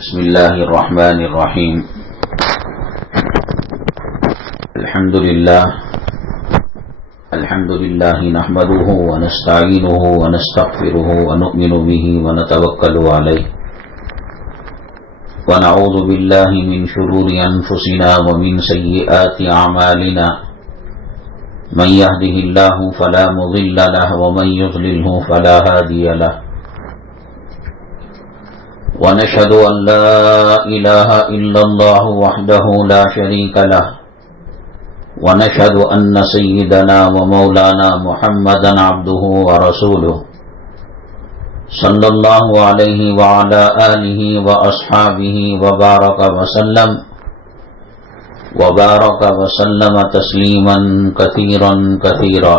بسم الله الرحمن الرحيم. الحمد لله نحمده ونستعينه ونستغفره ونؤمن به ونتوكل عليه ونعوذ بالله من شرور أنفسنا ومن سيئات أعمالنا من يهده الله فلا مضل له ومن يضلله فلا هادي له ونشهد أن لا إله إلا الله وحده لا شريك له ونشهد أن سيدنا ومولانا محمدا عبده ورسوله صلى الله عليه وعلى آله وأصحابه وبارك وسلم تسليما كثيرا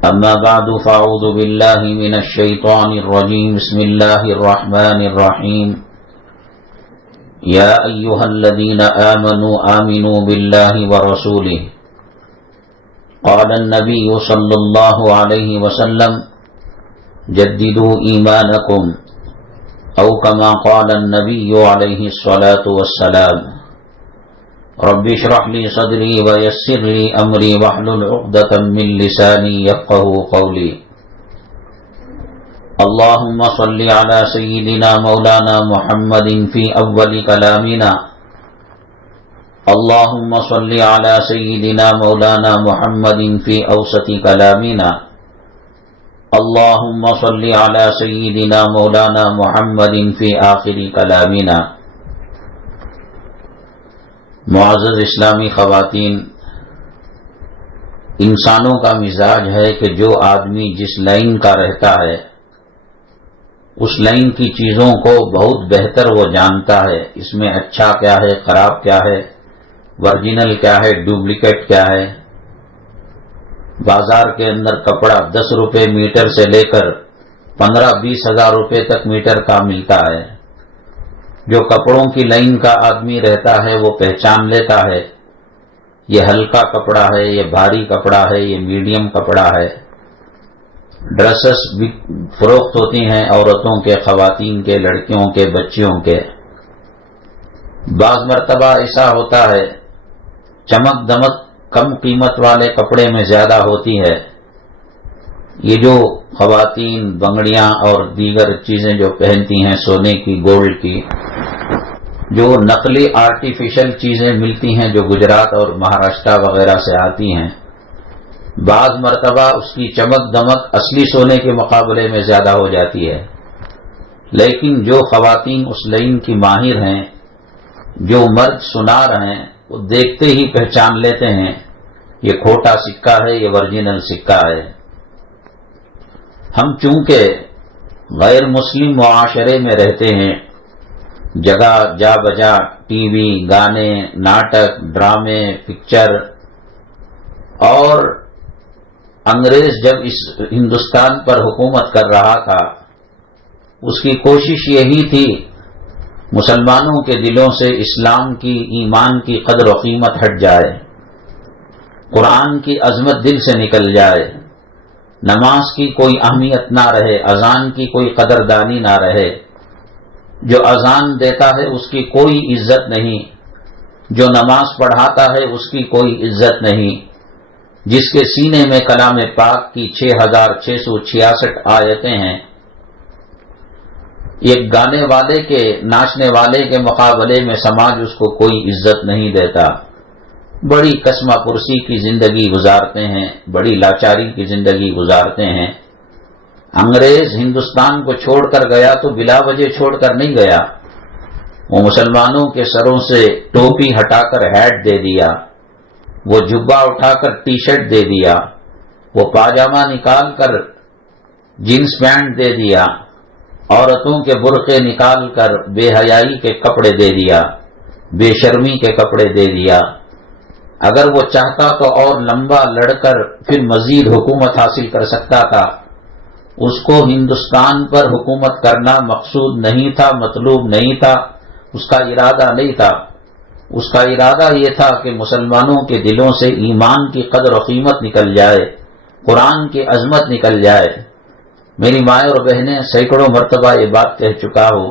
أما بعد فأعوذ بالله من الشيطان الرجيم. بسم الله الرحمن الرحيم. يا أيها الذين آمنوا بالله ورسوله. قال النبي صلى الله عليه وسلم جددوا إيمانكم أو كما قال النبي عليه الصلاة والسلام. رب اشرح لي صدري ويسر لي أمري واحلل عقدة من لساني يفقهوا قولي. اللهم صل على سيدنا مولانا محمد في أول كلامنا. اللهم صل على سيدنا مولانا محمد في أوسط كلامنا. اللهم صل على سيدنا مولانا محمد في آخر كلامنا. معزز اسلامی خواتین، انسانوں کا مزاج ہے کہ جو آدمی جس لائن کا رہتا ہے اس لائن کی چیزوں کو بہت بہتر وہ جانتا ہے. اس میں اچھا کیا ہے، خراب کیا ہے، ورجنل کیا ہے، ڈپلیکیٹ کیا ہے. بازار کے اندر کپڑا 10 روپے میٹر سے لے کر 15-20 ہزار روپے تک میٹر کا ملتا ہے. جو کپڑوں کی لائن کا آدمی رہتا ہے وہ پہچان لیتا ہے یہ ہلکا کپڑا ہے، یہ بھاری کپڑا ہے، یہ میڈیم کپڑا ہے. ڈریسز بھی فروخت ہوتی ہیں عورتوں کے، خواتین کے، لڑکیوں کے، بچیوں کے. بعض مرتبہ ایسا ہوتا ہے چمک دمک کم قیمت والے کپڑے میں زیادہ ہوتی ہے. یہ جو خواتین بنگڑیاں اور دیگر چیزیں جو پہنتی ہیں سونے کی، گولڈ کی، جو نقلی آرٹیفیشل چیزیں ملتی ہیں جو گجرات اور مہاراشٹر وغیرہ سے آتی ہیں، بعض مرتبہ اس کی چمک دمک اصلی سونے کے مقابلے میں زیادہ ہو جاتی ہے. لیکن جو خواتین اس لائن کی ماہر ہیں، جو مرد سنار ہیں، وہ دیکھتے ہی پہچان لیتے ہیں یہ کھوٹا سکہ ہے، یہ ورجنل سکہ ہے. ہم چونکہ غیر مسلم معاشرے میں رہتے ہیں، جگہ جا بجا ٹی وی، گانے، ناٹک، ڈرامے، پکچر، اور انگریز جب اس ہندوستان پر حکومت کر رہا تھا اس کی کوشش یہی تھی مسلمانوں کے دلوں سے اسلام کی، ایمان کی قدر و قیمت ہٹ جائے، قرآن کی عظمت دل سے نکل جائے، نماز کی کوئی اہمیت نہ رہے، اذان کی کوئی قدردانی نہ رہے. جو اذان دیتا ہے اس کی کوئی عزت نہیں، جو نماز پڑھاتا ہے اس کی کوئی عزت نہیں، جس کے سینے میں کلام پاک کی 6666 آیتیں ہیں، ایک گانے والے کے، ناچنے والے کے مقابلے میں سماج اس کو کوئی عزت نہیں دیتا. بڑی کسمہ پرسی کی زندگی گزارتے ہیں، بڑی لاچاری کی زندگی گزارتے ہیں. انگریز ہندوستان کو چھوڑ کر گیا تو بلا وجہ چھوڑ کر نہیں گیا. وہ مسلمانوں کے سروں سے ٹوپی ہٹا کر ہیٹ دے دیا، وہ جبہ اٹھا کر ٹی شرٹ دے دیا، وہ پاجامہ نکال کر جینس پینٹ دے دیا، عورتوں کے برقعے نکال کر بے حیائی کے کپڑے دے دیا، بے شرمی کے کپڑے دے دیا. اگر وہ چاہتا تو اور لمبا لڑ کر پھر مزید حکومت حاصل کر سکتا تھا. اس کو ہندوستان پر حکومت کرنا مقصود نہیں تھا، مطلوب نہیں تھا، اس کا ارادہ نہیں تھا. اس کا ارادہ یہ تھا کہ مسلمانوں کے دلوں سے ایمان کی قدر و قیمت نکل جائے، قرآن کی عظمت نکل جائے. میری مائیں اور بہنیں، سینکڑوں مرتبہ یہ بات کہہ چکا ہوں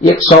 100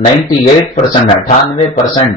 98%, 98%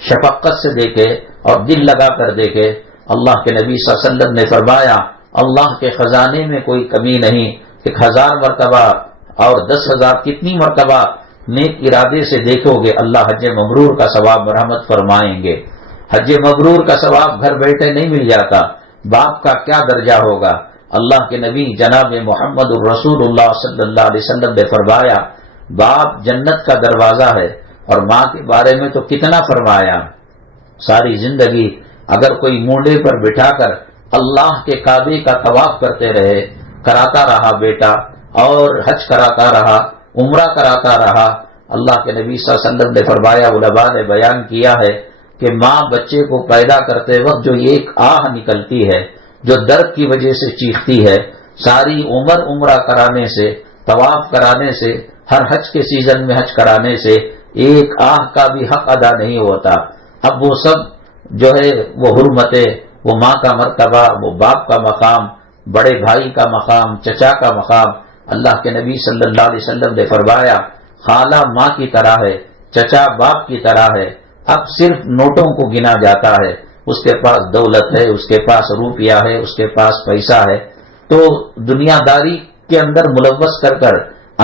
شفقت سے دیکھے اور دل لگا کر دیکھے. اللہ کے نبی صلی اللہ علیہ وسلم نے فرمایا اللہ کے خزانے میں کوئی کمی نہیں. 1000 مرتبہ اور 10,000 کتنی مرتبہ نیک ارادے سے دیکھو گے اللہ حج مبرور کا ثواب مرحمت فرمائیں گے. حج مبرور کا ثواب گھر بیٹھے نہیں مل جاتا. باپ کا کیا درجہ ہوگا. اللہ کے نبی جناب محمد الرسول اللہ صلی اللہ علیہ وسلم نے فرمایا باپ جنت کا دروازہ ہے. اور ماں کے بارے میں تو کتنا فرمایا. ساری زندگی اگر کوئی مونڈے پر بٹھا کر اللہ کے کعبے کا طواف کرتے رہے، کراتا رہا بیٹا، اور حج کراتا رہا، عمرہ کراتا رہا. اللہ کے نبی صلی اللہ علیہ وسلم نے فرمایا، علماء نے بیان کیا ہے کہ ماں بچے کو پیدا کرتے وقت جو ایک آہ نکلتی ہے، جو درد کی وجہ سے چیختی ہے، ساری عمر عمرہ کرانے سے، طواف کرانے سے، ہر حج کے سیزن میں حج کرانے سے ایک آہ کا بھی حق ادا نہیں ہوتا. اب وہ سب جو ہے وہ حرمتیں، وہ ماں کا مرتبہ، وہ باپ کا مقام، بڑے بھائی کا مقام، چچا کا مقام. اللہ کے نبی صلی اللہ علیہ وسلم نے فرمایا خالہ ماں کی طرح ہے، چچا باپ کی طرح ہے. اب صرف نوٹوں کو گنا جاتا ہے. اس کے پاس دولت ہے، اس کے پاس روپیہ ہے، اس کے پاس پیسہ ہے. تو دنیا داری کے اندر ملوث کر کر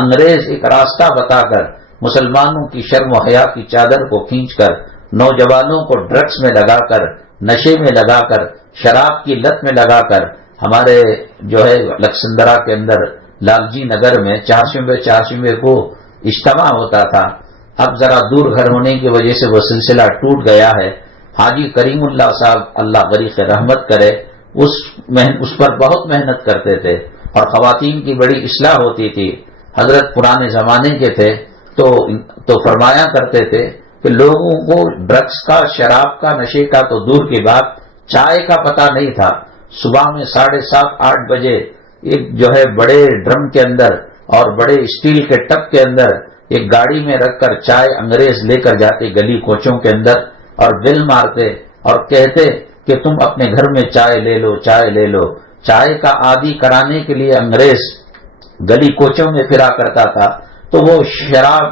انگریز ایک راستہ بتا کر مسلمانوں کی شرم و حیا کی چادر کو کھینچ کر نوجوانوں کو ڈرگس میں لگا کر، نشے میں لگا کر، شراب کی لت میں لگا کر ہمارے جو ہے لکسندرا کے اندر لال جی نگر میں چارشنبے کو اجتماع ہوتا تھا. اب ذرا دور گھر ہونے کی وجہ سے وہ سلسلہ ٹوٹ گیا ہے. حاجی کریم اللہ صاحب اللہ غریق رحمت کرے اس پر بہت محنت کرتے تھے اور خواتین کی بڑی اصلاح ہوتی تھی. حضرت پرانے زمانے کے تھے تو فرمایا کرتے تھے کہ لوگوں کو ڈرگس کا، شراب کا، نشے کا تو دور کی بات، چائے کا پتہ نہیں تھا. صبح میں 7:30-8 بجے ایک جو ہے بڑے ڈرم کے اندر اور بڑے اسٹیل کے ٹب کے اندر ایک گاڑی میں رکھ کر چائے انگریز لے کر جاتے گلی کوچوں کے اندر اور بل مارتے اور کہتے کہ تم اپنے گھر میں چائے لے لو، چائے لے لو. چائے کا عادی کرانے کے لیے انگریز گلی کوچوں میں پھرا کرتا تھا. تو وہ شراب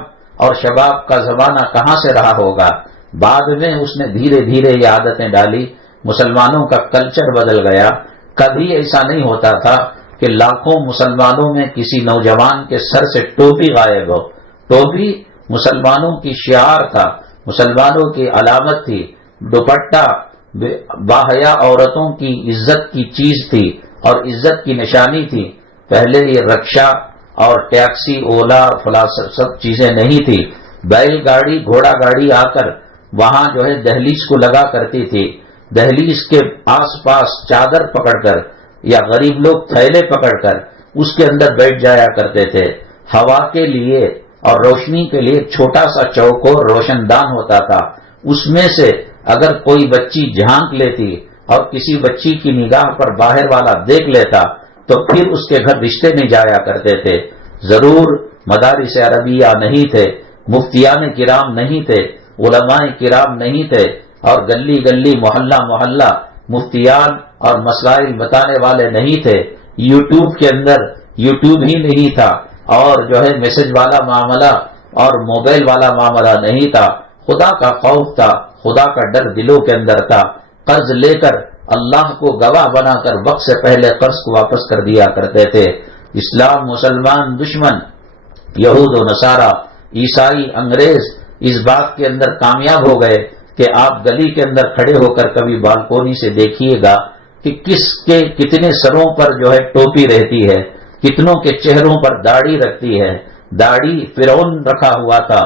اور شباب کا زمانہ کہاں سے رہا ہوگا. بعد میں اس نے دھیرے دھیرے یہ عادتیں ڈالی، مسلمانوں کا کلچر بدل گیا. کبھی ایسا نہیں ہوتا تھا کہ لاکھوں مسلمانوں میں کسی نوجوان کے سر سے ٹوپی غائب ہو. ٹوپی مسلمانوں کی شعار تھا، مسلمانوں کی علامت تھی. دوپٹہ باحیا عورتوں کی عزت کی چیز تھی اور عزت کی نشانی تھی. پہلے یہ رکشا اور ٹیکسی، اولا، فلاں سب چیزیں نہیں تھی. بیل گاڑی، گھوڑا گاڑی آ کر وہاں جو ہے دہلیز کو لگا کرتی تھی. دہلیز کے آس پاس چادر پکڑ کر یا غریب لوگ تھیلے پکڑ کر اس کے اندر بیٹھ جایا کرتے تھے. ہوا کے لیے اور روشنی کے لیے چھوٹا سا چوکور روشن دان ہوتا تھا. اس میں سے اگر کوئی بچی جھانک لیتی اور کسی بچی کی نگاہ پر باہر والا دیکھ لیتا تو پھر اس کے گھر رشتے نہیں جایا کرتے تھے. ضرور مدارس عربیہ نہیں تھے، مفتیان کرام نہیں تھے، علماء کرام نہیں تھے، اور گلی گلی محلہ محلہ مفتیان اور مسائل بتانے والے نہیں تھے. یوٹیوب کے اندر یوٹیوب ہی نہیں تھا، اور جو ہے میسج والا معاملہ اور موبائل والا معاملہ نہیں تھا. خدا کا خوف تھا، خدا کا ڈر دلوں کے اندر تھا. قرض لے کر اللہ کو گواہ بنا کر وقت سے پہلے قرض کو واپس کر دیا کرتے تھے. اسلام مسلمان دشمن، یہود و نصارہ، عیسائی، انگریز اس بات کے اندر کامیاب ہو گئے کہ آپ گلی کے اندر کھڑے ہو کر کبھی بالکونی سے دیکھیے گا کہ کس کے کتنے سروں پر جو ہے ٹوپی رہتی ہے، کتنوں کے چہروں پر داڑھی رکھتی ہے. داڑھی فرعون رکھا ہوا تھا،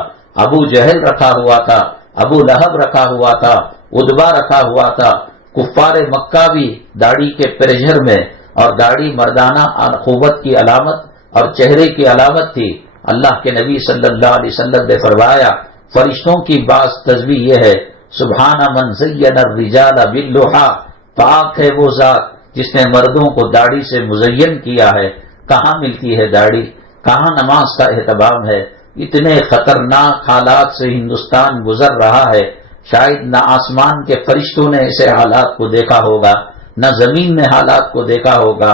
ابو جہل رکھا ہوا تھا، ابو لہب رکھا ہوا تھا، ادبا رکھا ہوا تھا. کفار مکہ بھی داڑھی کے پرجھر میں، اور داڑھی مردانہ قوت کی علامت اور چہرے کی علامت تھی. اللہ کے نبی صلی اللہ علیہ وسلم نے فرمایا فرشتوں کی بعض تسبیح یہ ہے، سبحان من زین الرجال باللحى، پاک ہے وہ ذات جس نے مردوں کو داڑھی سے مزین کیا ہے. کہاں ملتی ہے داڑھی، کہاں نماز کا اہتمام ہے. اتنے خطرناک حالات سے ہندوستان گزر رہا ہے، شاید نہ آسمان کے فرشتوں نے ایسے حالات کو دیکھا ہوگا، نہ زمین نے حالات کو دیکھا ہوگا.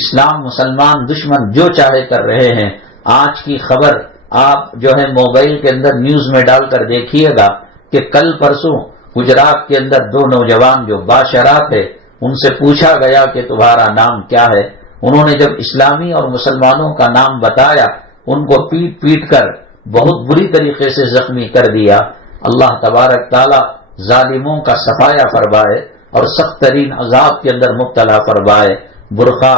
اسلام مسلمان دشمن جو چاہے کر رہے ہیں. آج کی خبر آپ جو ہے موبائل کے اندر نیوز میں ڈال کر دیکھیے گا کہ کل پرسوں گجرات کے اندر دو نوجوان جو باشرات ہے، ان سے پوچھا گیا کہ تمہارا نام کیا ہے؟ انہوں نے جب اسلامی اور مسلمانوں کا نام بتایا، ان کو پیٹ پیٹ کر بہت بری طریقے سے زخمی کر دیا۔ اللہ تبارک تعالی ظالموں کا صفایا فرمائے اور سخت ترین عذاب کے اندر مبتلا فرمائے۔ برقع،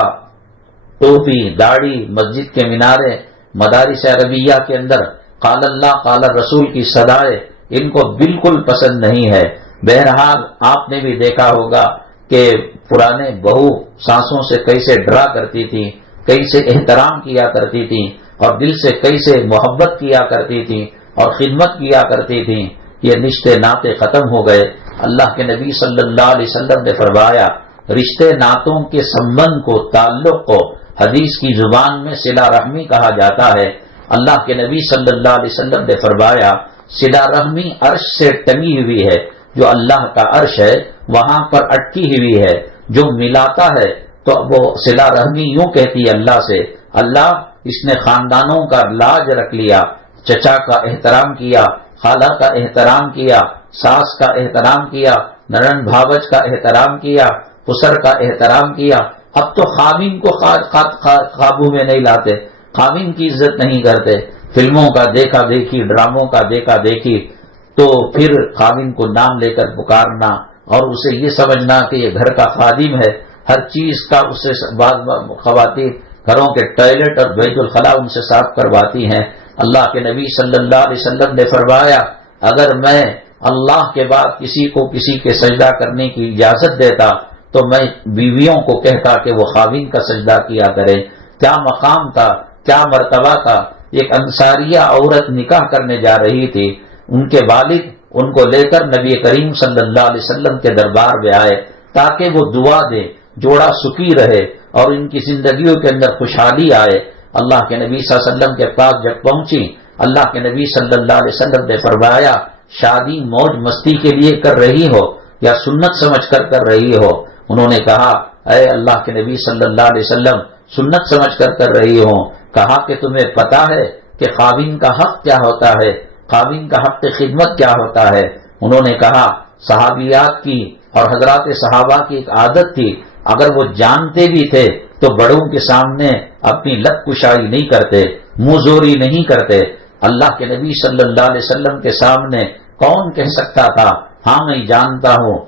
ٹوپی، داڑھی، مسجد کے مینارے، مدارس عربیہ کے اندر قال اللہ قال رسول کی صدائے ان کو بالکل پسند نہیں ہے۔ بہرحال آپ نے بھی دیکھا ہوگا کہ پرانے بہو ساسوں سے کیسے ڈرا کرتی تھی، کیسے احترام کیا کرتی تھی اور دل سے کیسے محبت کیا کرتی تھی اور خدمت کیا کرتی تھی۔ یہ رشتے ناطے ختم ہو گئے۔ اللہ کے نبی صلی اللہ علیہ وسلم نے فرمایا رشتے ناتوں کے سمبند کو، تعلق کو حدیث کی زبان میں صلہ رحمی کہا جاتا ہے۔ اللہ کے نبی صلی اللہ علیہ وسلم نے فرمایا صلہ رحمی عرش سے ٹنگی ہوئی ہے، جو اللہ کا عرش ہے وہاں پر اٹکی ہوئی ہے۔ جو ملاتا ہے تو وہ صلہ رحمی یوں کہتی ہے اللہ سے، اللہ اس نے خاندانوں کا لاج رکھ لیا، چچا کا احترام کیا، خالہ کا احترام کیا، ساس کا احترام کیا، نرن بھاوج کا احترام کیا، پسر کا احترام کیا۔ اب تو خاوند کو قابو میں نہیں لاتے، خاوند کی عزت نہیں کرتے۔ فلموں کا دیکھا دیکھی، ڈراموں کا دیکھا دیکھی، تو پھر خاوند کو نام لے کر پکارنا اور اسے یہ سمجھنا کہ یہ گھر کا خادم ہے، ہر چیز کا اسے بعض خواتین گھروں کے ٹوائلٹ اور بیت الخلا ان سے صاف کرواتی ہیں۔ اللہ کے نبی صلی اللہ علیہ وسلم نے فرمایا اگر میں اللہ کے بعد کسی کو کسی کے سجدہ کرنے کی اجازت دیتا تو میں بیویوں کو کہتا کہ وہ خاوند کا سجدہ کیا کرے۔ کیا مقام تھا، کیا مرتبہ تھا۔ ایک انصاریہ عورت نکاح کرنے جا رہی تھی، ان کے والد ان کو لے کر نبی کریم صلی اللہ علیہ وسلم کے دربار میں آئے تاکہ وہ دعا دے، جوڑا سکھی رہے اور ان کی زندگیوں کے اندر خوشحالی آئے۔ اللہ کے نبی صلی اللہ علیہ وسلم کے پاس جب پہنچی، اللہ کے نبی صلی اللہ علیہ وسلم نے فرمایا شادی موج مستی کے لیے کر رہی ہو یا سنت سمجھ کر کر رہی ہو؟ انہوں نے کہا اے اللہ کے نبی صلی اللہ علیہ وسلم سنت سمجھ کر کر رہی ہوں۔ کہا کہ تمہیں پتا ہے کہ خاوند کا حق کیا ہوتا ہے، خاوند کا حق خدمت کیا ہوتا ہے؟ انہوں نے کہا صحابیات کی اور حضرات صحابہ کی ایک عادت تھی، اگر وہ جانتے بھی تھے تو بڑوں کے سامنے اپنی لب کشائی نہیں کرتے، منہ زوری نہیں کرتے۔ اللہ کے نبی صلی اللہ علیہ وسلم کے سامنے کون کہہ سکتا تھا ہاں میں جانتا ہوں؟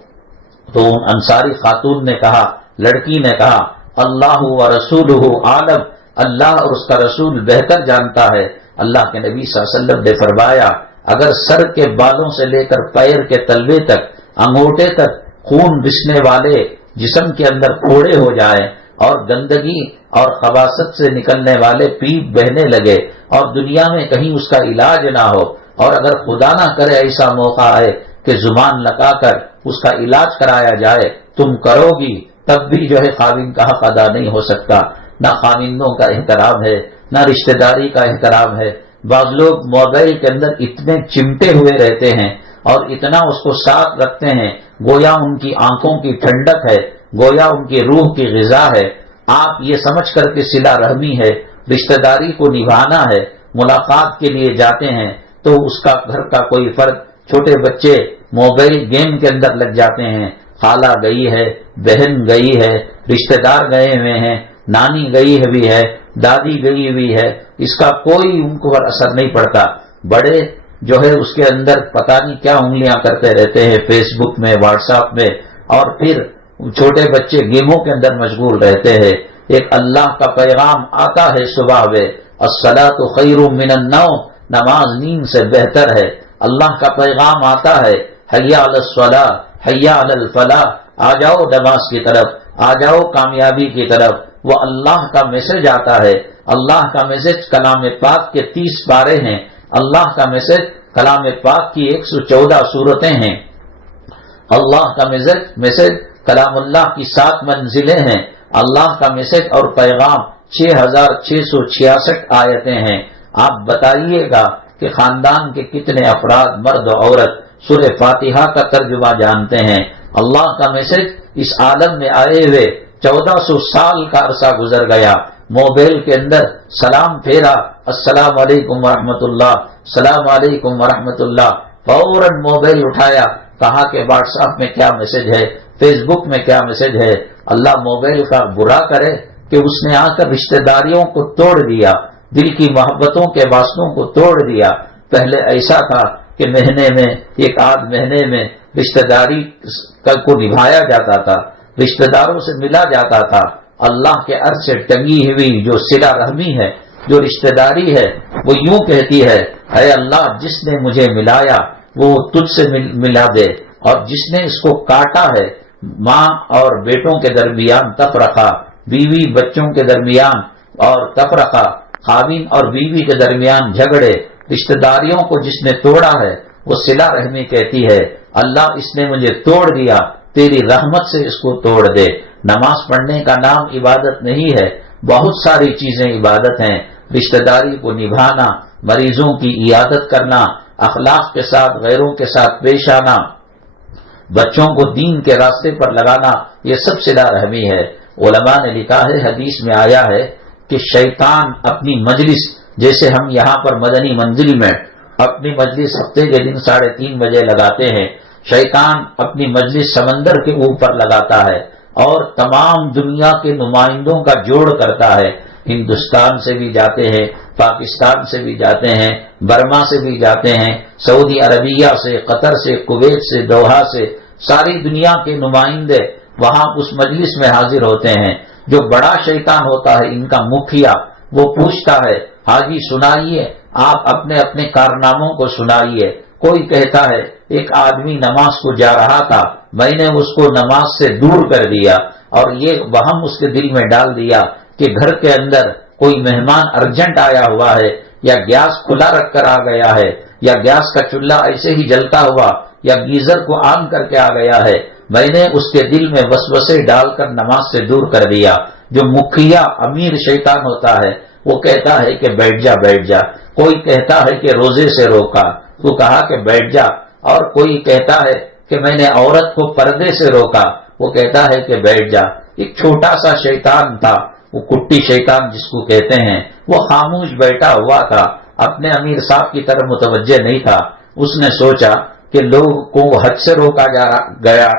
تو ان انصاری خاتون نے کہا، لڑکی نے کہا اللہ و رسولہ عالم، اللہ اور اس کا رسول بہتر جانتا ہے۔ اللہ کے نبی صلی اللہ علیہ وسلم نے فرمایا اگر سر کے بالوں سے لے کر پیر کے تلوے تک، انگوٹھے تک خون رسنے والے جسم کے اندر پھوڑے ہو جائیں اور گندگی اور خباثت سے نکلنے والے پیپ بہنے لگے اور دنیا میں کہیں اس کا علاج نہ ہو، اور اگر خدا نہ کرے ایسا موقع آئے کہ زبان لگا کر اس کا علاج کرایا جائے، تم کرو گی، تب بھی جو ہے خاوند کا حق ادا نہیں ہو سکتا۔ نہ خاوندوں کا احترام ہے، نہ رشتہ داری کا احترام ہے۔ بعض لوگ موبائل کے اندر اتنے چمٹے ہوئے رہتے ہیں اور اتنا اس کو ساتھ رکھتے ہیں گویا ان کی آنکھوں کی ٹھنڈک ہے، گویا ان کی روح کی غذا ہے۔ آپ یہ سمجھ کر کے صلہ رحمی ہے، رشتہ داری کو نبھانا ہے، ملاقات کے لیے جاتے ہیں تو اس کا گھر کا کوئی فرد، چھوٹے بچے موبائل گیم کے اندر لگ جاتے ہیں، خالہ گئی ہے، بہن گئی ہے، رشتہ دار گئے ہوئے ہیں، نانی گئی ہوئی ہے، دادی گئی ہوئی ہے، اس کا کوئی ان کو اثر نہیں پڑتا۔ بڑے جو ہے اس کے اندر پتہ نہیں کیا انگلیاں کرتے رہتے ہیں فیس بک میں، واٹس ایپ میں، اور پھر چھوٹے بچے گیموں کے اندر مشغول رہتے ہیں۔ ایک اللہ کا پیغام آتا ہے صبح میں، الصلاۃ خیر من النوم، نماز نیند سے بہتر ہے۔ اللہ کا پیغام آتا ہے حی علی الصلاۃ حی علی الفلاح، آ جاؤ نماز کی طرف، آ جاؤ کامیابی کی طرف۔ وہ اللہ کا میسج آتا ہے، اللہ کا میسج کلام پاک کے 30 پارے ہیں، اللہ کا میسج کلام پاک کی 114 صورتیں ہیں، اللہ کا میسج کلام اللہ کی 7 منزلیں ہیں، اللہ کا میسج اور پیغام 6666 آیتیں ہیں۔ آپ بتائیے گا کہ خاندان کے کتنے افراد مرد و عورت سورہ فاتحہ کا ترجمہ جانتے ہیں؟ اللہ کا میسج اس عالم میں آئے ہوئے 1400 سال کا عرصہ گزر گیا، موبائل کے اندر سلام پھیرا، السلام علیکم ورحمۃ اللہ، السلام علیکم ورحمۃ اللہ، فوراً موبائل اٹھایا، کہا کہ واٹس ایپ میں کیا میسج ہے، فیس بک میں کیا میسج ہے۔ اللہ موبائل کا برا کرے کہ اس نے آ کر رشتہ داریوں کو توڑ دیا، دل کی محبتوں کے واسطوں کو توڑ دیا۔ پہلے ایسا تھا کہ مہینے میں ایک آدھ مہینے میں رشتہ داری کو نبھایا جاتا تھا، رشتہ داروں سے ملا جاتا تھا۔ اللہ کے عرش سے ٹنگی ہوئی جو صلہ رحمی ہے، جو رشتہ داری ہے، وہ یوں کہتی ہے، اے اللہ جس نے مجھے ملایا وہ تجھ سے ملا دے، اور جس نے اس کو کاٹا ہے، ماں اور بیٹوں کے درمیان تفرقہ، بیوی بچوں کے درمیان اور تفرقہ، خاوند اور بیوی کے درمیان جھگڑے، رشتہ داریوں کو جس نے توڑا ہے وہ صلہ رحمی کہتی ہے، اللہ اس نے مجھے توڑ دیا، تیری رحمت سے اس کو توڑ دے۔ نماز پڑھنے کا نام عبادت نہیں ہے، بہت ساری چیزیں عبادت ہیں، رشتہ داری کو نبھانا، مریضوں کی عیادت کرنا، اخلاق کے ساتھ غیروں کے ساتھ پیش آنا، بچوں کو دین کے راستے پر لگانا، یہ سب صلہ رحمی ہے۔ علماء نے لکھا ہے، حدیث میں آیا ہے کہ شیطان اپنی مجلس، جیسے ہم یہاں پر مدنی منزل میں اپنی مجلس ہفتے کے دن 3:30 بجے لگاتے ہیں، شیطان اپنی مجلس سمندر کے اوپر لگاتا ہے اور تمام دنیا کے نمائندوں کا جوڑ کرتا ہے، ہندوستان سے بھی جاتے ہیں، پاکستان سے بھی جاتے ہیں، برما سے بھی جاتے ہیں، سعودی عربیہ سے، قطر سے، کویت سے، دوحہ سے، ساری دنیا کے نمائندے وہاں اس مجلس میں حاضر ہوتے ہیں۔ جو بڑا شیطان ہوتا ہے ان کا مکھیا، وہ پوچھتا ہے، حاجی سنائیے، آپ اپنے اپنے کارناموں کو سنائیے۔ کوئی کہتا ہے ایک آدمی نماز کو جا رہا تھا، میں نے اس کو نماز سے دور کر دیا، اور یہ وہم اس کے دل میں ڈال دیا کہ گھر کے اندر کوئی مہمان ارجنٹ آیا ہوا ہے، یا گیس کھلا رکھ کر آ گیا ہے، یا گیس کا چولہا ایسے ہی جلتا ہوا، یا گیزر کو آن کر کے آ گیا ہے، میں نے اس کے دل میں وسوسے ڈال کر نماز سے دور کر دیا۔ جو مکھیا امیر شیطان ہوتا ہے وہ کہتا ہے کہ بیٹھ جا بیٹھ جا، کوئی کہتا ہے کہ روزے سے روکا، تو کہا کہ بیٹھ جا، اور کوئی کہتا ہے کہ میں نے عورت کو پردے سے روکا، وہ کہتا ہے کہ بیٹھ جا۔ ایک چھوٹا سا شیطان تھا، وہ کٹی شیطان جس کو کہتے ہیں، وہ خاموش بیٹھا ہوا تھا، اپنے امیر صاحب کی طرف متوجہ نہیں تھا۔ اس نے سوچا کہ لوگ کو حج سے روکا گیا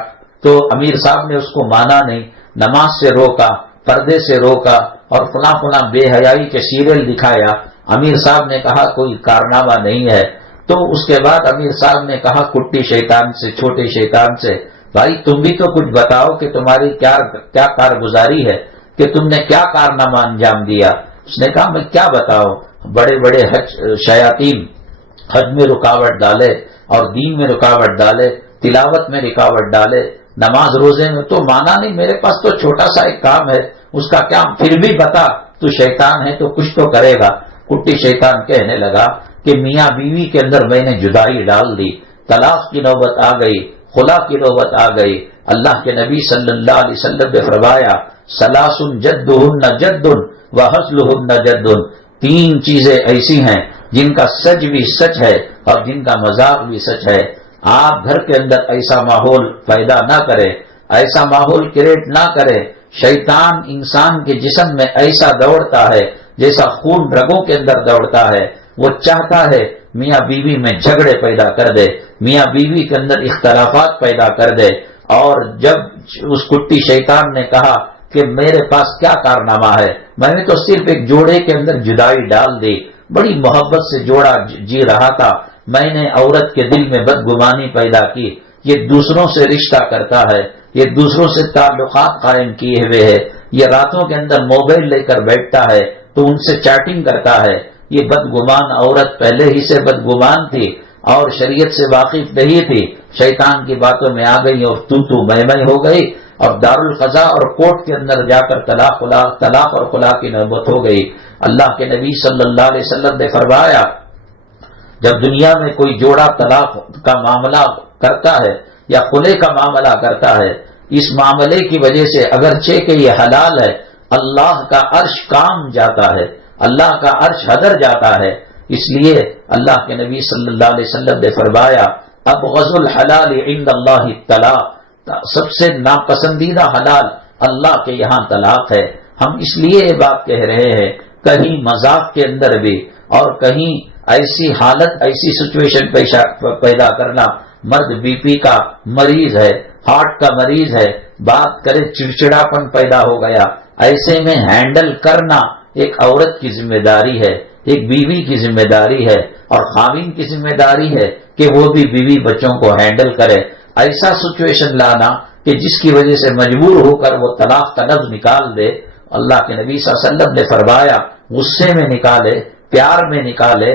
تو امیر صاحب نے اس کو مانا نہیں، نماز سے روکا، پردے سے روکا، اور فلاں فلاں بے حیائی کے سیریل دکھایا۔ امیر صاحب نے کہا کوئی کارنامہ نہیں ہے۔ تو اس کے بعد امیر صاحب نے کہا کٹی شیطان سے، چھوٹے شیطان سے، بھائی تم بھی تو کچھ بتاؤ کہ تمہاری کیا کارگزاری ہے، کہ تم نے کیا کارنامہ انجام دیا۔ اس نے کہا میں کیا بتاؤں، بڑے بڑے شیاطین حج میں رکاوٹ ڈالے، اور دین میں رکاوٹ ڈالے، تلاوت میں رکاوٹ ڈالے، نماز روزے میں تو مانا نہیں، میرے پاس تو چھوٹا سا ایک کام ہے، اس کا کیا، پھر بھی بتا، تو شیطان ہے تو کچھ تو کرے گا۔ کٹی شیطان کہنے لگا کہ میاں بیوی کے اندر میں نے جدائی ڈال دی، طلاق کی نوبت آ گئی، خلا کی نوبت آ گئی۔ اللہ کے نبی صلی اللہ علیہ وسلم نے فرمایا ثلاث جدہن جد وہزلہن جد، 3 چیزیں ایسی ہیں جن کا سچ بھی سچ ہے اور جن کا مذاق بھی سچ ہے۔ آپ گھر کے اندر ایسا ماحول پیدا نہ کرے، ایسا ماحول کریٹ نہ کرے۔ شیطان انسان کے جسم میں ایسا دوڑتا ہے جیسا خون رگوں کے اندر دوڑتا ہے، وہ چاہتا ہے میاں بیوی میں جھگڑے پیدا کر دے، میاں بیوی کے اندر اختلافات پیدا کر دے۔ اور جب اس کٹی شیطان نے کہا کہ میرے پاس کیا کارنامہ ہے، میں نے تو صرف ایک جوڑے کے اندر جدائی ڈال دی، بڑی محبت سے جوڑا جی رہا تھا، میں نے عورت کے دل میں بدگمانی پیدا کی، یہ دوسروں سے رشتہ کرتا ہے، یہ دوسروں سے تعلقات قائم کیے ہوئے ہے، یہ راتوں کے اندر موبائل لے کر بیٹھتا ہے تو ان سے چیٹنگ کرتا ہے۔ یہ بدگمان عورت پہلے ہی سے بدگمان تھی اور شریعت سے واقف نہیں تھی، شیطان کی باتوں میں آ گئی اور تو میں ہو گئی، اور دارالقضاء اور کورٹ کے اندر جا کر طلاق اور خلا کی نوبت ہو گئی۔ اللہ کے نبی صلی اللہ علیہ وسلم نے فرمایا جب دنیا میں کوئی جوڑا طلاق کا معاملہ کرتا ہے یا خلے کا معاملہ کرتا ہے، اس معاملے کی وجہ سے اگرچہ کہ یہ حلال ہے، اللہ کا عرش کام جاتا ہے، اللہ کا عرش حضر جاتا ہے۔ اس لیے اللہ کے نبی صلی اللہ علیہ وسلم نے فرمایا ابغض الحلال عند اللہ الطلاق، سب سے ناپسندیدہ حلال اللہ کے یہاں طلاق ہے۔ ہم اس لیے یہ بات کہیں رہے ہیں، کہیں مذاق کے اندر بھی اور کہیں ایسی حالت، ایسی سچویشن پیدا کرنا، مرد بی پی کا مریض ہے، ہارٹ کا مریض ہے، بات کرے چڑچڑاپن پیدا ہو گیا، ایسے میں ہینڈل کرنا ایک عورت کی ذمہ داری ہے، ایک بیوی کی ذمہ داری ہے، اور خاوند کی ذمہ داری ہے کہ وہ بھی بیوی بچوں کو ہینڈل کرے۔ ایسا سچویشن لانا کہ جس کی وجہ سے مجبور ہو کر وہ طلاق کا لفظ نکال دے، اللہ کے نبی صلی اللہ علیہ وسلم نے فرمایا غصے میں نکالے، پیار میں نکالے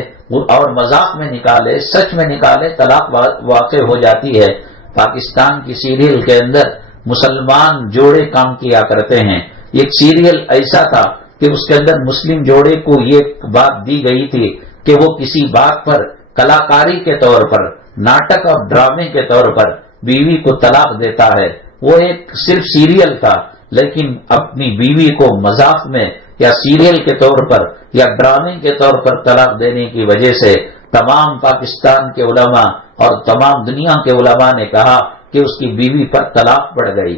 اور مذاق میں نکالے، سچ میں نکالے، طلاق واقع ہو جاتی ہے۔ پاکستان کی سیریل کے اندر مسلمان جوڑے کام کیا کرتے ہیں، ایک سیریل ایسا تھا کہ اس کے اندر مسلم جوڑے کو یہ بات دی گئی تھی کہ وہ کسی بات پر کلاکاری کے طور پر، ناٹک اور ڈرامے کے طور پر بیوی کو طلاق دیتا ہے۔ وہ ایک صرف سیریل تھا، لیکن اپنی بیوی کو مذاق میں یا سیریل کے طور پر یا ڈرامے کے طور پر طلاق دینے کی وجہ سے تمام پاکستان کے علماء اور تمام دنیا کے علماء نے کہا کہ اس کی بیوی پر طلاق پڑ گئی۔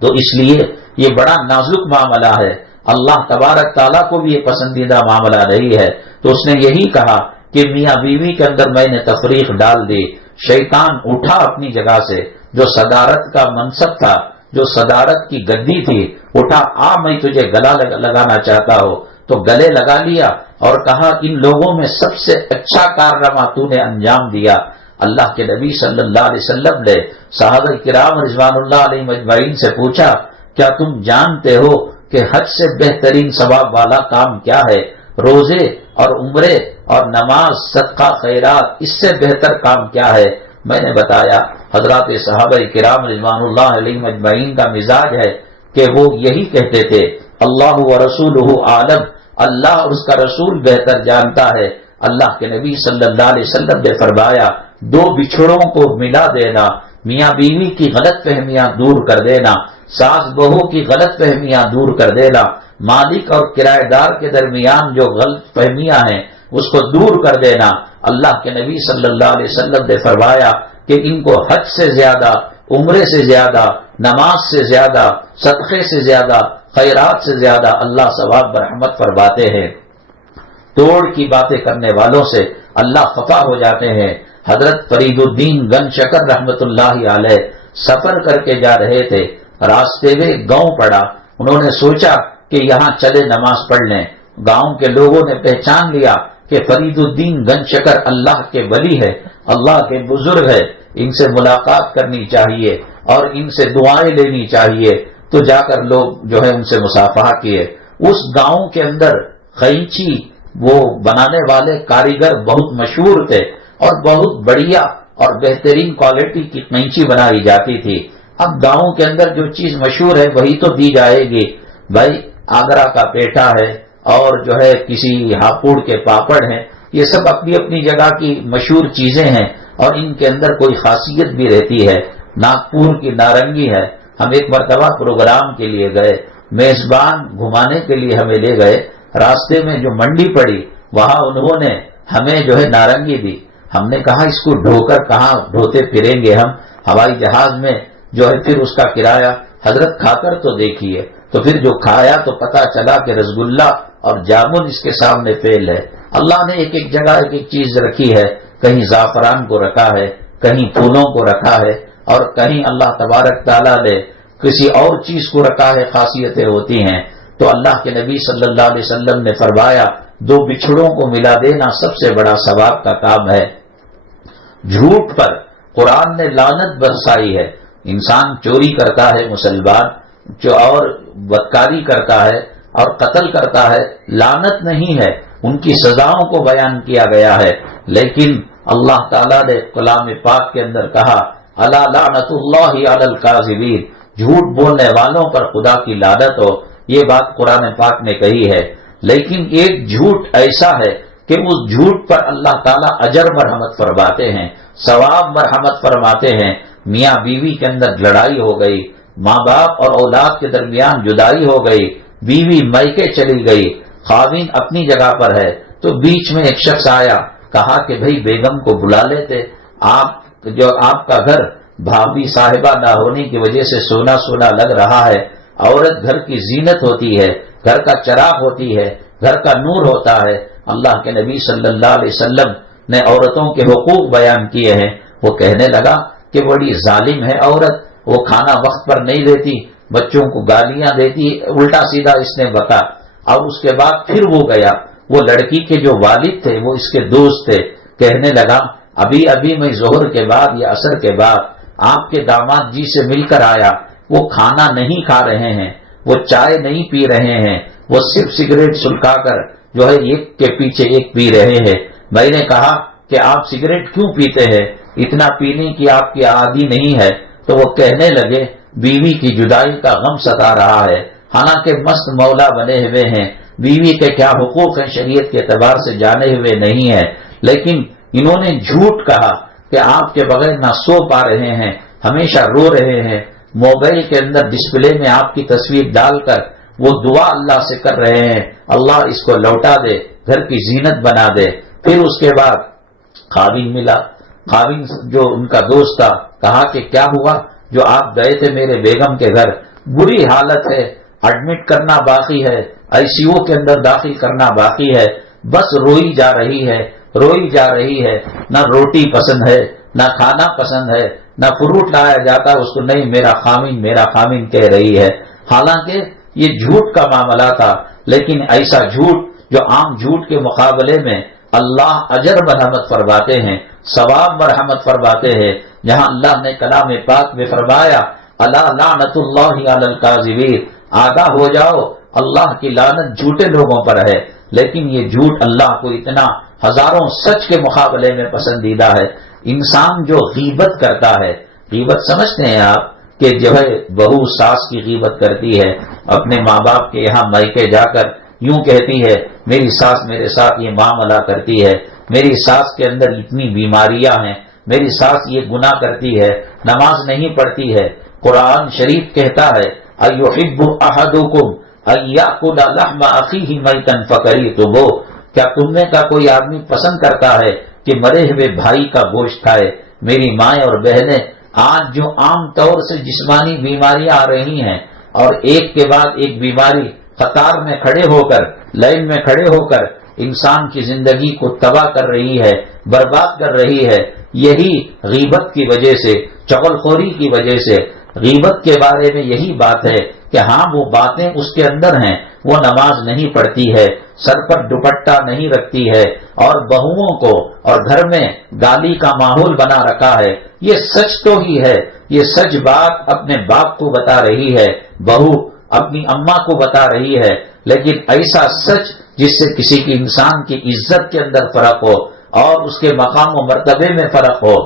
تو اس لیے یہ بڑا نازک معاملہ ہے، اللہ تبارک تعالیٰ کو بھی یہ پسندیدہ معاملہ نہیں ہے، تو اس نے یہی کہا کہ میاں بیوی کے اندر میں نے تفریق ڈال دی۔ شیطان اٹھا اپنی جگہ سے، جو صدارت کا منصب تھا، جو صدارت کی گدی تھی، اٹھا، میں تجھے گلا لگانا چاہتا ہوں، تو گلے لگا لیا اور کہا ان لوگوں میں سب سے اچھا کارنامہ تو نے انجام دیا۔ اللہ کے نبی صلی اللہ علیہ وسلم نے صحابہ کرام رضوان اللہ علیہ مجمعین سے پوچھا، کیا تم جانتے ہو کہ حج سے بہترین ثواب والا کام کیا ہے؟ روزے اور عمرے اور نماز، صدقہ، خیرات، اس سے بہتر کام کیا ہے؟ میں نے بتایا حضرات صحابہ کرام رضوان اللہ علیہ مجمعین کا مزاج ہے کہ وہ یہی کہتے تھے، اللہ و رسولہ عالم، اللہ اور اس کا رسول بہتر جانتا ہے۔ اللہ کے نبی صلی اللہ علیہ وسلم نے فرمایا، دو بچھڑوں کو ملا دینا، میاں بیوی کی غلط فہمیاں دور کر دینا، ساس بہو کی غلط فہمیاں دور کر دینا، مالک اور کرایہ دار کے درمیان جو غلط فہمیاں ہیں اس کو دور کر دینا۔ اللہ کے نبی صلی اللہ علیہ وسلم نے فرمایا کہ ان کو حج سے زیادہ، عمرے سے زیادہ، نماز سے زیادہ، صدقے سے زیادہ، خیرات سے زیادہ اللہ ثواب برحمت فرماتے ہیں۔ توڑ کی باتیں کرنے والوں سے اللہ خفا ہو جاتے ہیں۔ حضرت فرید الدین گن شکر رحمت اللہ علیہ سفر کر کے جا رہے تھے، راستے میں گاؤں پڑا، انہوں نے سوچا کہ یہاں چلے نماز پڑھ لیں۔ گاؤں کے لوگوں نے پہچان لیا کہ فرید الدین گن شکر اللہ کے ولی ہے، اللہ کے بزرگ ہے، ان سے ملاقات کرنی چاہیے اور ان سے دعائیں لینی چاہیے۔ تو جا کر لوگ جو ہے ان سے مصافحہ کیے۔ اس گاؤں کے اندر قینچی وہ بنانے والے کاریگر بہت مشہور تھے اور بہت بڑھیا اور بہترین کوالٹی کی قینچی بنائی جاتی تھی۔ اب گاؤں کے اندر جو چیز مشہور ہے وہی تو دی جائے گی، بھائی آگرہ کا پیٹھا ہے اور جو ہے کسی ہاپوڑ کے پاپڑ ہیں، یہ سب اپنی اپنی جگہ کی مشہور چیزیں ہیں اور ان کے اندر کوئی خاصیت بھی رہتی ہے۔ ناگپور کی نارنگی ہے، ہم ایک مرتبہ پروگرام کے لیے گئے، میزبان گھمانے کے لیے ہمیں لے گئے، راستے میں جو منڈی پڑی وہاں انہوں نے ہمیں جو ہے نارنگی دی۔ ہم نے کہا اس کو ڈھو کر کہاں ڈھوتے پھریں گے ہم، ہوائی جہاز میں جو ہے پھر اس کا کرایہ، حضرت کھا کر تو دیکھیے۔ تو پھر جو کھایا تو پتا چلا کہ رسگلہ اور جامن اس کے سامنے فیل ہے۔ اللہ نے ایک ایک جگہ ایک ایک چیز رکھی ہے، کہیں زعفران کو رکھا ہے، کہیں پھولوں کو رکھا ہے، اور کہیں اللہ تبارک تعالیٰ نے کسی اور چیز کو رکھا ہے، خاصیتیں ہوتی ہیں۔ تو اللہ کے نبی صلی اللہ علیہ وسلم نے فرمایا دو بچھڑوں کو ملا دینا سب سے بڑا ثواب کا کام ہے۔ جھوٹ پر قرآن نے لعنت برسائی ہے۔ انسان چوری کرتا ہے مسلمان، اور بدکاری کرتا ہے اور قتل کرتا ہے، لعنت نہیں ہے، ان کی سزاؤں کو بیان کیا گیا ہے، لیکن اللہ تعالیٰ نے کلام پاک کے اندر کہا الا لعنت اللہ علی الکاذبین، جھوٹ بولنے والوں پر خدا کی لعنت ہو، یہ بات قرآن پاک نے کہی ہے۔ لیکن ایک جھوٹ ایسا ہے کہ اس جھوٹ پر اللہ تعالیٰ اجر مرحمت فرماتے ہیں، ثواب مرحمت فرماتے ہیں۔ میاں بیوی کے اندر لڑائی ہو گئی، ماں باپ اور اولاد کے درمیان جدائی ہو گئی، بیوی میکے چلی گئی، خاوند اپنی جگہ پر ہے، تو بیچ میں ایک شخص آیا، کہا کہ بھئی بیگم کو بلا لیتے، آپ کا گھر بھابھی صاحبہ نہ ہونے کی وجہ سے سونا سونا لگ رہا ہے۔ عورت گھر کی زینت ہوتی ہے، گھر کا چراغ ہوتی ہے، گھر کا نور ہوتا ہے، اللہ کے نبی صلی اللہ علیہ وسلم نے عورتوں کے حقوق بیان کیے ہیں، وہ کہنے لگا کہ بڑی ظالم ہے عورت، وہ کھانا وقت پر نہیں دیتی، بچوں کو گالیاں دیتی، الٹا سیدھا اس نے بتا۔ اور اس کے بعد پھر وہ گیا، وہ لڑکی کے جو والد تھے وہ اس کے دوست تھے، کہنے لگا ابھی ابھی میں ظہر کے بعد یا عصر کے بعد آپ کے داماد جی سے مل کر آیا، وہ کھانا نہیں کھا رہے ہیں، وہ چائے نہیں پی رہے ہیں، وہ صرف سگریٹ سلکا کر جو ہے ایک کے پیچھے ایک پی رہے ہیں۔ میں نے کہا کہ آپ سگریٹ کیوں پیتے ہیں، اتنا پینے کی آپ کی عادی نہیں ہے؟ تو وہ کہنے لگے بیوی کی جدائی کا غم ستا رہا ہے، حالانکہ مست مولا بنے ہوئے ہیں، بیوی کے کیا حقوق ہیں شریعت کے اعتبار سے جانے ہوئے نہیں ہیں، لیکن انہوں نے جھوٹ کہا کہ آپ کے بغیر نہ سو پا رہے ہیں، ہمیشہ رو رہے ہیں، موبائل کے اندر ڈسپلے میں آپ کی تصویر ڈال کر وہ دعا اللہ سے کر رہے ہیں اللہ اس کو لوٹا دے، گھر کی زینت بنا دے۔ پھر اس کے بعد خاوند ملا، خاوند جو ان کا دوست تھا، کہا کہ کیا ہوا جو آپ گئے تھے میرے بیگم کے گھر، بری حالت ہے، ایڈمٹ کرنا باقی ہے، آئی سی یو کے اندر داخل کرنا باقی ہے، بس روئی جا رہی ہے، روئی جا رہی ہے، نہ روٹی پسند ہے، نہ کھانا پسند ہے، نہ فروٹ لایا جاتا اس کو، نہیں میرا خامن کہہ رہی ہے۔ حالانکہ یہ جھوٹ کا معاملہ تھا، لیکن ایسا جھوٹ جو عام جھوٹ کے مقابلے میں اللہ اجر مرحمت فرماتے ہیں، ثواب مرحمت فرماتے ہیں، جہاں اللہ نے کلام پاک میں فرمایا الا لعنت اللہ علی الکاذبین، آگاہ ہو جاؤ اللہ کی لعنت جھوٹے لوگوں پر ہے۔ لیکن یہ جھوٹ اللہ کو اتنا ہزاروں سچ کے مقابلے میں پسندیدہ ہے۔ انسان جو غیبت کرتا ہے، غیبت سمجھتے ہیں آپ کہ جو ہے بہو ساس کی غیبت کرتی ہے، اپنے ماں باپ کے یہاں میکے جا کر یوں کہتی ہے میری ساس میرے ساتھ یہ معاملہ کرتی ہے، میری ساس کے اندر اتنی بیماریاں ہیں، میری ساس یہ گناہ کرتی ہے، نماز نہیں پڑھتی ہے۔ قرآن شریف کہتا ہے ایحب احدکم ان یاکل لحم اخیہ میتا فکریہتموہ، کیا تم میں کا کوئی آدمی پسند کرتا ہے کہ مرے ہوئے بھائی کا گوشت کھائے؟ میری مائیں اور بہنیں، آج جو عام طور سے جسمانی بیماریاں آ رہی ہیں اور ایک کے بعد ایک بیماری قطار میں کھڑے ہو کر، لائن میں کھڑے ہو کر انسان کی زندگی کو تباہ کر رہی ہے، برباد کر رہی ہے، یہی غیبت کی وجہ سے، چغلخوری کی وجہ سے۔ غیبت کے بارے میں یہی بات ہے کہ ہاں وہ باتیں اس کے اندر ہیں، وہ نماز نہیں پڑھتی ہے، سر پر دوپٹہ نہیں رکھتی ہے، اور بہوؤں کو اور گھر میں گالی کا ماحول بنا رکھا ہے۔ یہ سچ تو ہی ہے، یہ سچ بات اپنے باپ کو بتا رہی ہے، بہو اپنی اماں کو بتا رہی ہے، لیکن ایسا سچ جس سے کسی کی انسان کی عزت کے اندر فرق ہو اور اس کے مقام و مرتبے میں فرق ہو،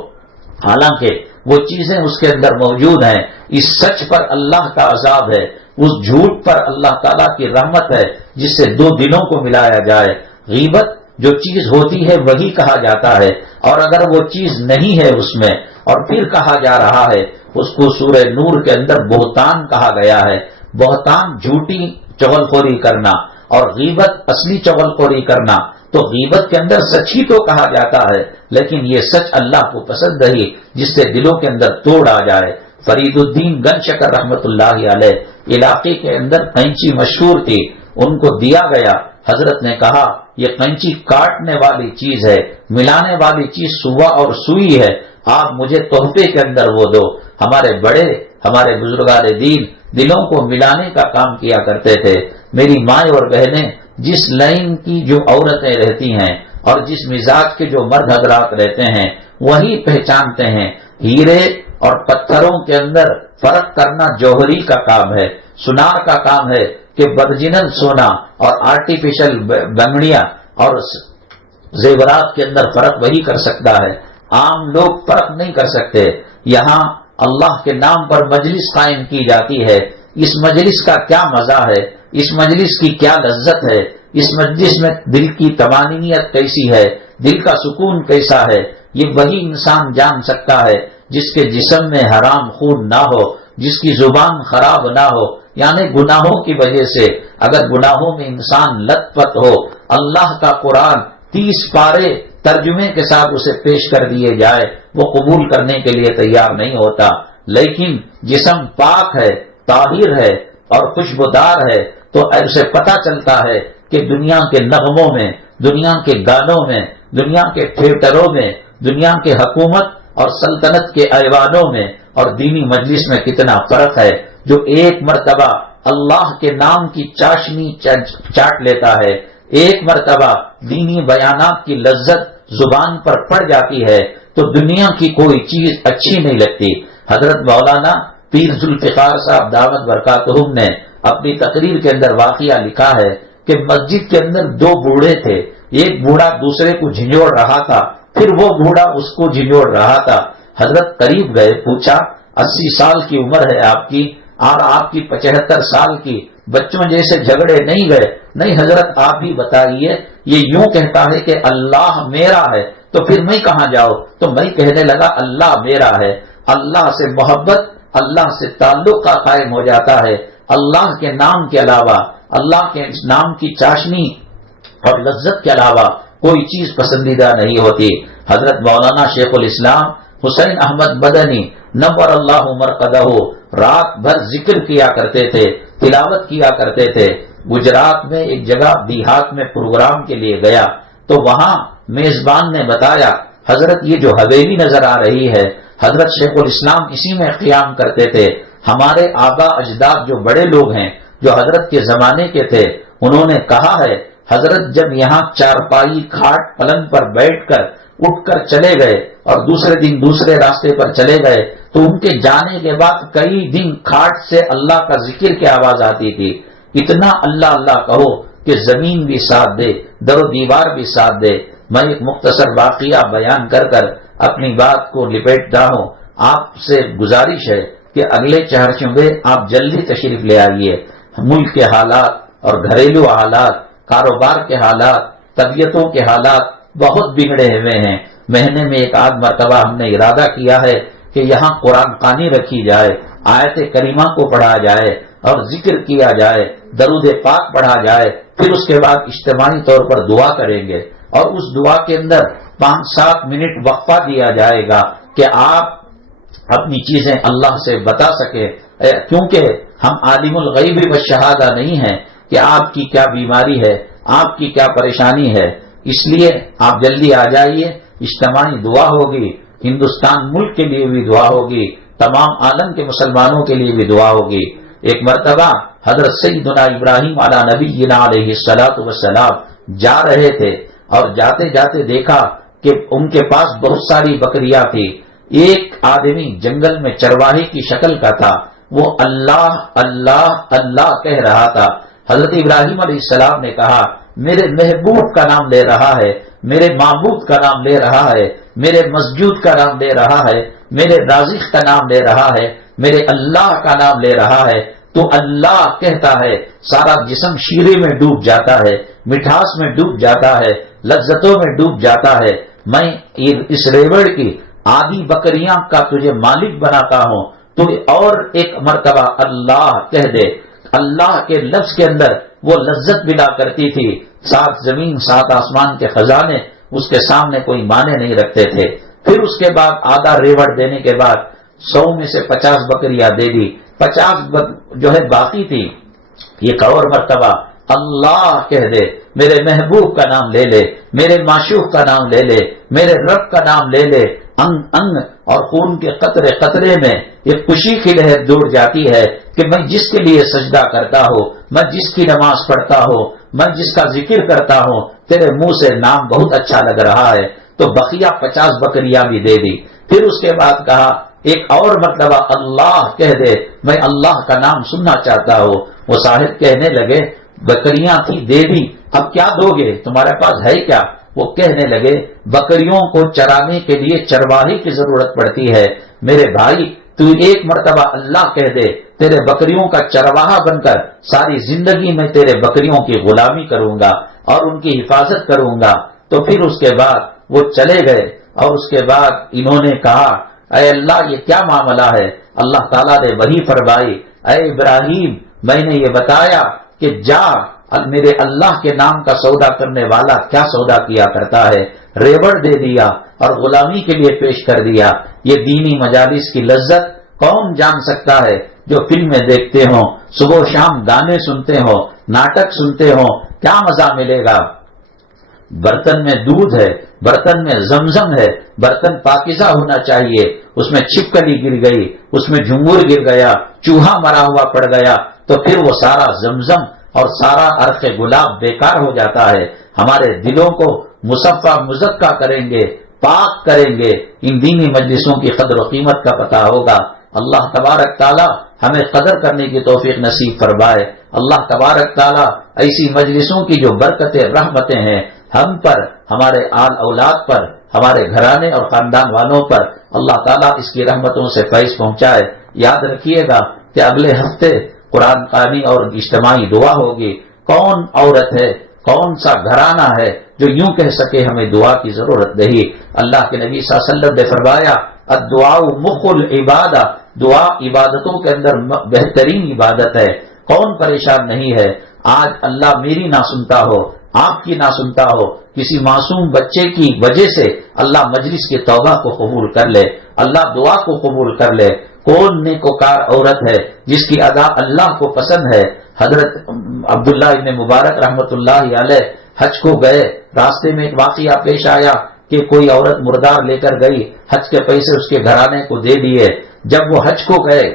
حالانکہ وہ چیزیں اس کے اندر موجود ہیں۔ اس سچ پر اللہ کا عذاب ہے، اس جھوٹ پر اللہ تعالیٰ کی رحمت ہے جس سے دو دلوں کو ملایا جائے۔ غیبت جو چیز ہوتی ہے وہی کہا جاتا ہے، اور اگر وہ چیز نہیں ہے اس میں اور پھر کہا جا رہا ہے، اس کو سورہ نور کے اندر بہتان کہا گیا ہے۔ بہتان جھوٹی چغلخوری کرنا اور غیبت اصلی چغلخوری کرنا، تو غیبت کے اندر سچ ہی تو کہا جاتا ہے، لیکن یہ سچ اللہ کو پسند نہیں جس سے دلوں کے اندر توڑ آ جائے۔ فرید الدین گن شکر رحمت اللہ علیہ علاقے کے اندر قینچی مشہور تھی، ان کو دیا گیا، حضرت نے کہا یہ قینچی کاٹنے والی چیز ہے، ملانے والی چیز سوا اور سوئی ہے، آپ مجھے تحفے کے اندر وہ دو۔ ہمارے بڑے، ہمارے بزرگان دین دلوں کو ملانے کا کام کیا کرتے تھے۔ میری مائیں اور بہنیں، جس لائن کی جو عورتیں رہتی ہیں اور جس مزاج کے جو مرد حضرات رہتے ہیں وہی پہچانتے ہیں۔ ہیرے اور پتھروں کے اندر فرق کرنا جوہری کا کام ہے، سنار کا کام ہے کہ ورجنل سونا اور آرٹیفیشل بنگڑیاں اور زیورات کے اندر فرق وہی کر سکتا ہے، عام لوگ فرق نہیں کر سکتے۔ یہاں اللہ کے نام پر مجلس قائم کی جاتی ہے، اس مجلس کا کیا مزہ ہے، اس مجلس کی کیا لذت ہے، اس مجلس میں دل کی طمانینیت کیسی ہے، دل کا سکون کیسا ہے، یہ وہی انسان جان سکتا ہے جس کے جسم میں حرام خون نہ ہو، جس کی زبان خراب نہ ہو، یعنی گناہوں کی وجہ سے اگر گناہوں میں انسان لت پت ہو، اللہ کا قرآن 30 پارے ترجمے کے ساتھ اسے پیش کر دیے جائے وہ قبول کرنے کے لیے تیار نہیں ہوتا۔ لیکن جسم پاک ہے، طاہر ہے اور خوشبودار ہے تو اسے پتہ چلتا ہے کہ دنیا کے نغموں میں، دنیا کے گانوں میں، دنیا کے تھیٹروں میں، دنیا کے حکومت اور سلطنت کے ایوانوں میں اور دینی مجلس میں کتنا فرق ہے۔ جو ایک مرتبہ اللہ کے نام کی چاشنی چاٹ لیتا ہے، ایک مرتبہ دینی بیانات کی لذت زبان پر پڑ جاتی ہے تو دنیا کی کوئی چیز اچھی نہیں لگتی۔ حضرت مولانا پیر ذوالفقار صاحب دامت برکاتہم نے اپنی تقریر کے اندر واقعہ لکھا ہے کہ مسجد کے اندر دو بوڑھے تھے، ایک بوڑھا دوسرے کو جھنجھوڑ رہا تھا، پھر وہ بوڑھا اس کو جھنجھوڑ رہا تھا۔ حضرت قریب گئے، پوچھا 80 سال کی عمر ہے آپ کی اور آپ کی 75 سال کی، بچوں جیسے جھگڑے نہیں گئے؟ نہیں حضرت آپ بھی بتائیے، یہ یوں کہتا ہے کہ اللہ میرا ہے تو پھر میں کہاں جاؤ؟ تو میں کہنے لگا اللہ میرا ہے۔ اللہ سے محبت، اللہ سے تعلق کا قائم ہو جاتا ہے۔ اللہ کے نام کے علاوہ، اللہ کے نام کی چاشنی اور لذت کے علاوہ کوئی چیز پسندیدہ نہیں ہوتی۔ حضرت مولانا شیخ الاسلام حسین احمد مدنی نور اللہ مرقدہ رات بھر ذکر کیا کرتے تھے، تلاوت کیا کرتے تھے۔ گجرات میں ایک جگہ دیہات میں پروگرام کے لیے گیا تو وہاں میزبان نے بتایا حضرت یہ جو حویلی نظر آ رہی ہے، حضرت شیخ الاسلام اسی میں قیام کرتے تھے۔ ہمارے آبا اجداد جو بڑے لوگ ہیں جو حضرت کے زمانے کے تھے، انہوں نے کہا ہے حضرت جب یہاں چارپائی کھاٹ پلنگ پر بیٹھ کر اٹھ کر چلے گئے اور دوسرے دن دوسرے راستے پر چلے گئے تو ان کے جانے کے بعد کئی دن کھاٹ سے اللہ کا ذکر کی آواز آتی تھی۔ اتنا اللہ اللہ کہو کہ زمین بھی ساتھ دے، در و دیوار بھی ساتھ دے۔ میں ایک مختصر واقعہ بیان کر کر اپنی بات کو لپیٹتا ہوں۔ آپ سے گزارش ہے کہ اگلے چہارشنبے آپ جلدی تشریف لے آئیے۔ ملک کے حالات اور گھریلو حالات، کاروبار کے حالات، طبیعتوں کے حالات بہت بگڑے ہوئے ہیں۔ مہینے میں ایک آدھ مرتبہ ہم نے ارادہ کیا ہے کہ یہاں قرآن خوانی رکھی جائے، آیت کریمہ کو پڑھا جائے اور ذکر کیا جائے، درود پاک پڑھا جائے، پھر اس کے بعد اجتماعی طور پر دعا کریں گے اور اس دعا کے اندر 5-7 منٹ وقفہ دیا جائے گا کہ آپ اپنی چیزیں اللہ سے بتا سکے، کیونکہ ہم عالم الغیب والشہادہ نہیں ہیں کہ آپ کی کیا بیماری ہے، آپ کی کیا پریشانی ہے۔ اس لیے آپ جلدی آ جائیے، اجتماعی دعا ہوگی، ہندوستان ملک کے لیے بھی دعا ہوگی، تمام عالم کے مسلمانوں کے لیے بھی دعا ہوگی۔ ایک مرتبہ حضرت سیدنا ابراہیم علی نبینا علیہ الصلوۃ والسلام جا رہے تھے اور جاتے جاتے دیکھا کہ ان کے پاس بہت ساری بکریاں تھی۔ ایک آدمی جنگل میں چرواہے کی شکل کا تھا، وہ اللہ اللہ اللہ کہہ رہا تھا۔ حضرت ابراہیم علیہ السلام نے کہا میرے محبوب کا نام لے رہا ہے، میرے معبود کا نام لے رہا ہے، میرے مسجود کا نام لے رہا ہے، میرے رازق کا نام لے رہا ہے، میرے اللہ کا نام لے رہا ہے۔ تو اللہ کہتا ہے سارا جسم شیرے میں ڈوب جاتا ہے، مٹھاس میں ڈوب جاتا ہے، لذتوں میں ڈوب جاتا ہے۔ میں اس ریوڑ کی آدھی بکریاں کا تجھے مالک بناتا ہوں، تو اور ایک مرتبہ اللہ کہہ دے۔ اللہ کے لفظ کے اندر وہ لذت ملا کرتی تھی، 7 زمین 7 آسمان کے خزانے اس کے سامنے کوئی معنی نہیں رکھتے تھے۔ پھر اس کے بعد آدھا ریوڑ دینے کے بعد 100 میں سے 50 بکریاں دے دی، 50 جو ہے باقی تھی۔ ایک اور مرتبہ اللہ کہہ دے، میرے محبوب کا نام لے لے، میرے معشوق کا نام لے لے، میرے رب کا نام لے لے، انگ انگ اور خون کے قطرے قطرے میں ایک خوشی کی لہر دوڑ جاتی ہے کہ میں جس کے لیے سجدہ کرتا ہوں، میں جس کی نماز پڑھتا ہوں، میں جس کا ذکر کرتا ہوں، تیرے منہ سے نام بہت اچھا لگ رہا ہے۔ تو بقیہ 50 بکریاں بھی دے دی۔ پھر اس کے بعد کہا ایک اور مرتبہ اللہ کہہ دے، میں اللہ کا نام سننا چاہتا ہوں۔ وہ صاحب کہنے لگے بکریاں تھی دے دی، اب کیا دو گے، تمہارے پاس ہے کیا؟ وہ کہنے لگے بکریوں کو چرانے کے لیے چرواہے کی ضرورت پڑتی ہے، میرے بھائی تو ایک مرتبہ اللہ کہہ دے، تیرے بکریوں کا چرواہا بن کر ساری زندگی میں تیرے بکریوں کی غلامی کروں گا اور ان کی حفاظت کروں گا۔ تو پھر اس کے بعد وہ چلے گئے اور اس کے بعد انہوں نے کہا اے اللہ یہ کیا معاملہ ہے؟ اللہ تعالیٰ نے وہی فرمائی اے ابراہیم میں نے یہ بتایا کہ جا میرے اللہ کے نام کا سودا کرنے والا کیا سودا کیا کرتا ہے، ریوڑ دے دیا اور غلامی کے لیے پیش کر دیا۔ یہ دینی مجالس کی لذت کون جان سکتا ہے جو فلمیں دیکھتے ہوں، صبح و شام گانے سنتے ہوں، ناٹک سنتے ہوں، کیا مزہ ملے گا؟ برتن میں دودھ ہے، برتن میں زمزم ہے، برتن پاکیزہ ہونا چاہیے، اس میں چھپکلی گر گئی، اس میں جھنگور گر گیا، چوہا مرا ہوا پڑ گیا، تو پھر وہ سارا زمزم اور سارا عرق گلاب بیکار ہو جاتا ہے۔ ہمارے دلوں کو مصفا مزکا کریں گے، پاک کریں گے، ان دینی مجلسوں کی قدر و قیمت کا پتہ ہوگا۔ اللہ تبارک تعالی ہمیں قدر کرنے کی توفیق نصیب فرمائے۔ اللہ تبارک تعالی ایسی مجلسوں کی جو برکتیں رحمتیں ہیں ہم پر، ہمارے آل اولاد پر، ہمارے گھرانے اور خاندان والوں پر اللہ تعالیٰ اس کی رحمتوں سے فیض پہنچائے۔ یاد رکھیے گا کہ اگلے ہفتے قرآن خوانی اور اجتماعی دعا ہوگی۔ کون عورت ہے، کون سا گھرانہ ہے جو یوں کہہ سکے ہمیں دعا کی ضرورت نہیں؟ اللہ کے نبی صلی اللہ علیہ وسلم نے فرمایا الدعاء مخ العبادہ، دعا عبادتوں کے اندر بہترین عبادت ہے۔ کون پریشان نہیں ہے؟ آج اللہ میری نہ سنتا ہو، آپ کی نہ سنتا ہو، کسی معصوم بچے کی وجہ سے اللہ مجلس کی توبہ کو قبول کر لے، اللہ دعا کو قبول کر لے۔ کون نیکوکار عورت ہے جس کی ادا اللہ کو پسند ہے؟ حضرت عبداللہ ابن مبارک رحمت اللہ علیہ حج کو گئے، راستے میں ایک واقعہ پیش آیا کہ کوئی عورت مردار لے کر گئی، حج کے پیسے اس کے گھرانے کو دے دیے۔ جب وہ حج کو گئے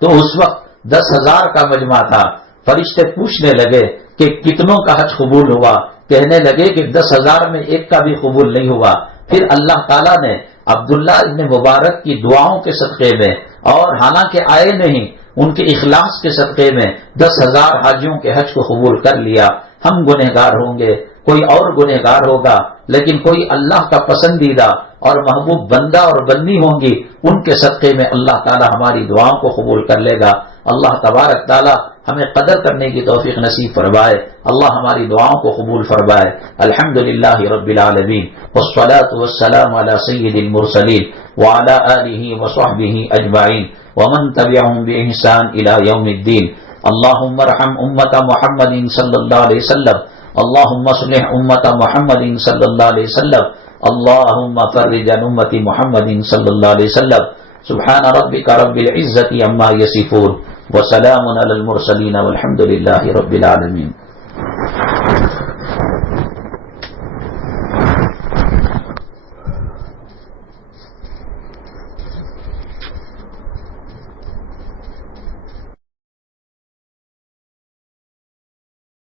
تو اس وقت 10,000 کا مجمع تھا۔ فرشتے پوچھنے لگے کہ کتنوں کا حج قبول ہوا؟ کہنے لگے کہ 10,000 میں ایک کا بھی قبول نہیں ہوا۔ پھر اللہ تعالیٰ نے عبداللہ ابن مبارک کی دعاؤں کے صدقے میں، اور حالانکہ آئے نہیں، ان کے اخلاص کے صدقے میں 10,000 حاجیوں کے حج کو قبول کر لیا۔ ہم گنہگار ہوں گے، کوئی اور گنہگار ہوگا، لیکن کوئی اللہ کا پسندیدہ اور محبوب بندہ اور بندی ہوں گی، ان کے صدقے میں اللہ تعالی ہماری دعاؤں کو قبول کر لے گا۔ اللہ تبارک تعالی ہمیں قدر کرنے کی توفیق نصیب فرمائے، اللہ ہماری دعاؤں کو قبول فرمائے۔ الحمدللہ رب العالمین والصلاة والسلام علی سید المرسلین وعلی آلہ وصحبہ اجمعین ومن تبعهم بإحسان إلى يوم الدين۔ اللهم ارحم امة محمد صلی اللہ علیہ وسلم، اللهم اصلح امة محمد صلی اللہ علیہ وسلم، اللهم فرج عن امة محمد صلی اللہ علیہ وسلم۔ سبحان ربك رب العزة عما يصفون وسلام على المرسلين والحمد لله رب العالمين۔